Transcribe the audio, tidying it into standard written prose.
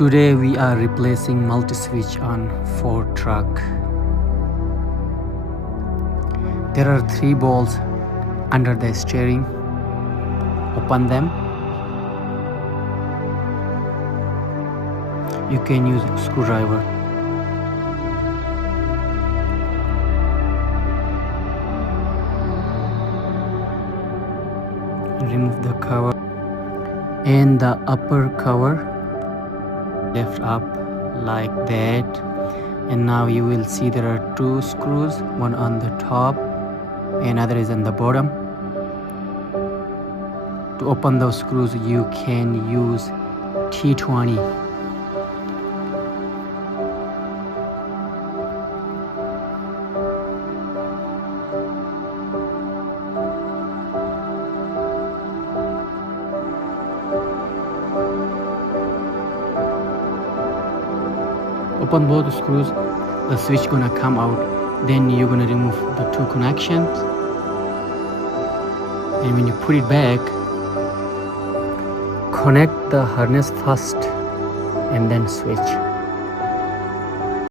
Today we are replacing multi-switch on Ford truck. There are 3 bolts under the steering. Open them. You can use screwdriver. Remove the cover and the upper cover. Lift up like that, and now you will see there are 2 screws, one on the top and other is on the bottom. To open those screws you can use T20. Open both screws, the switch gonna come out. Then you're gonna remove the 2 connections, and when you put it back, connect the harness first and then switch.